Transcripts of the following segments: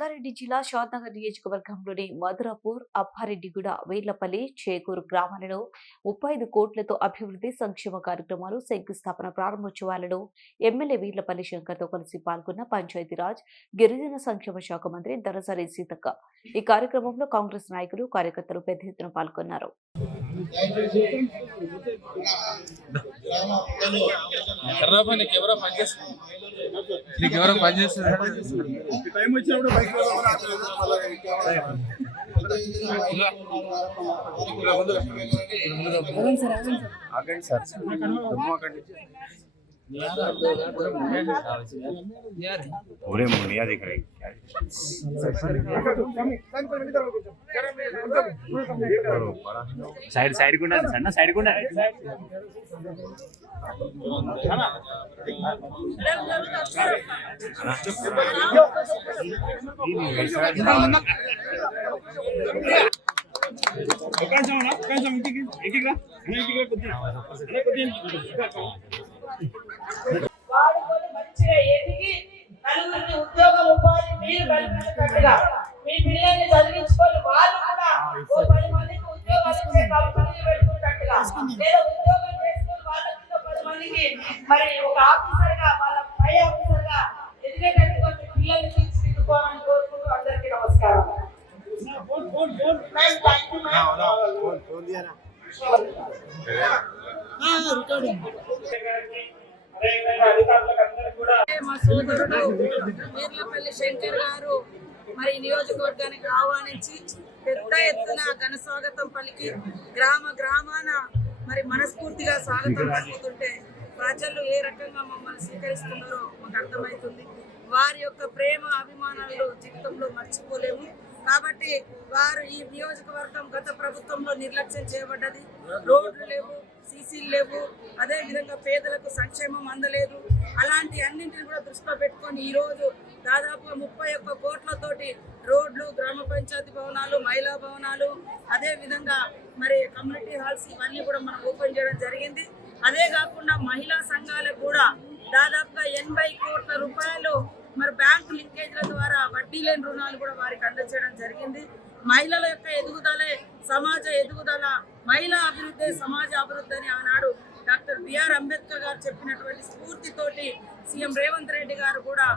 రంగారెడ్డి జిల్లా షాద్నగర్ నియోజకవర్గంలోని మధురాపూర్ అప్పారెడ్డిగూడ వేర్లపల్లి చేకూరు గ్రామాలలో ముప్పై ఐదు కోట్లతో అభివృద్ధి సంక్షేమ కార్యక్రమాలు శంకుస్థాపన ప్రారంభోత్సవాలలో ఎమ్మెల్యే వీర్లపల్లి శంకర్తో కలిసి పాల్గొన్న పంచాయతీరాజ్ గిరిజన సంక్షేమ శాఖ మంత్రి దరసరి సీతక్క. ఈ కార్యక్రమంలో కాంగ్రెస్ నాయకులు కార్యకర్తలు పెద్ద ఎత్తున పాల్గొన్నారు. కర్రాబా నీకు ఎవరో పనిచేస్తుంది నీకు ఎవరో పనిచేస్తుంది టైం వచ్చినప్పుడు బైక్ ఆగండి సార్. पूरे मुनिया दिख रही क्या సైడ్ సైడ్ కూడా సన్న సైడ్ కూడా వాడు మంచిగా ఎదిగి నలుగురికి ఉద్యోగం ఉపాధి మీరు కల్పించినట్టుగా మీ పిల్లల్ని చదివించుకొని వాళ్ళు కూడా ఓ పది మందికి ఉద్యోగాలు ఇచ్చే కంపెనీలు పెట్టుకున్నట్టుగా. లేదా ఉద్యోగం చేసుకొని వాళ్ళ కింద పది మందికి మరి ఒక ఆఫీసర్గా వాళ్ళ పై ఆఫీసర్గా ఎదిగేటట్టుగా మీ పిల్లల్ని తీర్చిదిద్దుకోవాలని కోరుకుంటూ అందరికీ నమస్కారం. రికార్డింగ్ మా సోదరుడు వీర్లపల్లి శంకర్ గారు మరి నియోజకవర్గానికి ఆహ్వానించి పెద్ద ఎత్తున ఘన స్వాగతం పలికి గ్రామ గ్రామాన మరి మనస్ఫూర్తిగా స్వాగతం పలుకుతుంటే ప్రజలు ఏ రకంగా మమ్మల్ని స్వీకరిస్తున్నారో మాకు అర్థమవుతుంది. వారి యొక్క ప్రేమ అభిమానాలు జీవితంలో మర్చిపోలేము. కాబట్టి వారు ఈ నియోజకవర్గం గత ప్రభుత్వంలో నిర్లక్ష్యం చేయబడ్డది. రోడ్లు లేవు సీసీలు లేవు అదే విధంగా పేదలకు సంక్షేమం అందలేదు. అలాంటి అన్నింటిని కూడా దృష్టిలో పెట్టుకొని ఈరోజు దాదాపు దాదాపుగా ముప్పై ఒక్క కోట్లతోటి రోడ్లు గ్రామ పంచాయతీ భవనాలు మహిళా భవనాలు అదే విధంగా మరి కమ్యూనిటీ హాల్స్ ఇవన్నీ కూడా మనం ఓపెన్ చేయడం జరిగింది. అదే కాకుండా మహిళా సంఘాలకు కూడా దాదాపుగా ఎనభై కోట్ల రూపాయలు మరి బ్యాంకు లింకేజ్ల ద్వారా వడ్డీ లేని రుణాలు కూడా వారికి అందజేయడం జరిగింది. మహిళల యొక్క ఎదుగుదలే సమాజ ఎదుగుదల మహిళా అభివృద్ధి సమాజ అభివృద్ధి అని ఆనాడు డాక్టర్ బిఆర్ అంబేద్కర్ గారు చెప్పినటువంటి స్ఫూర్తితోటి సీఎం రేవంత్ రెడ్డి గారు కూడా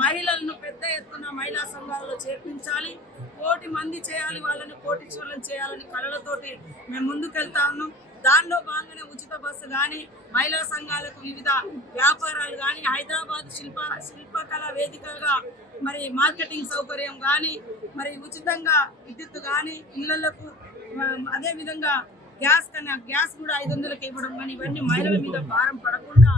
మహిళలను పెద్ద ఎత్తున మహిళా సంఘాలలో చేర్పించాలి. కోటి మంది చేయాలి వాళ్ళని కోటీశ్వరులను చేయాలని కళలతోటి మేము ముందుకెళ్తా ఉన్నాం. దానిలో భాగంగానే ఉచిత బస్సు కానీ మహిళా సంఘాలకు వివిధ వ్యాపారాలు కానీ హైదరాబాద్ శిల్ప శిల్పకళ వేదికగా మరి మార్కెటింగ్ సౌకర్యం కానీ మరి ఉచితంగా విద్యుత్ కానీ ఇళ్ళకు అదే విధంగా గ్యాస్ కన్నా గ్యాస్ కూడా ఐదు వందలకు ఇవ్వడం కానీ ఇవన్నీ మహిళల మీద భారం పడకుండా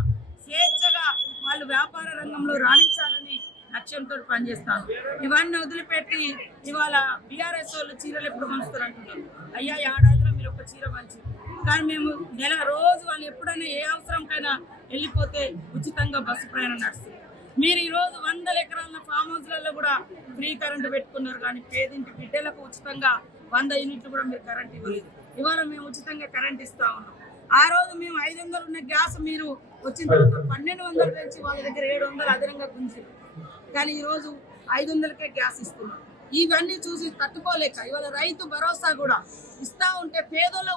స్వేచ్ఛగా వాళ్ళు వ్యాపార రంగంలో రాణించాలని లక్ష్యంతో పనిచేస్తాను ఇవన్నీ వదిలిపెట్టి ఇవాళ బీఆర్ఎస్ వాళ్ళు చీరలు ఎప్పుడు పంచుతారు అంటున్నారు అయ్యా ఏడాది మీరు ఒక చీర మంచి కానీ మేము నెల రోజు వాళ్ళు ఎప్పుడైనా ఏ అవసరంకైనా వెళ్ళిపోతే ఉచితంగా బస్సు ప్రయాణం నడుస్తుంది. మీరు ఈరోజు వందల ఎకరాల ఫామ్ హౌస్లలో కూడా ఫ్రీ కరెంట్ పెట్టుకున్నారు కానీ పేదింటి బిడ్డలకు ఉచితంగా వంద యూనిట్లు కూడా మీరు కరెంట్ ఇవ్వలేదు. ఇవాళ మేము ఉచితంగా కరెంట్ ఇస్తా ఉన్నాం. ఆ రోజు మేము ఐదు వందలు ఉన్న గ్యాస్ మీరు వచ్చిన తర్వాత పన్నెండు వందల నుంచి వాళ్ళ దగ్గర ఏడు వందలు అదనంగా గుంజారు. కానీ ఈ రోజు ఐదు వందలకే గ్యాస్ ఇస్తున్నాం. ఇవన్నీ చూసి తట్టుకోలేక ఇవాళ రైతు భరోసా కూడా ఇస్తా ఉంటే పేదోళ్ళ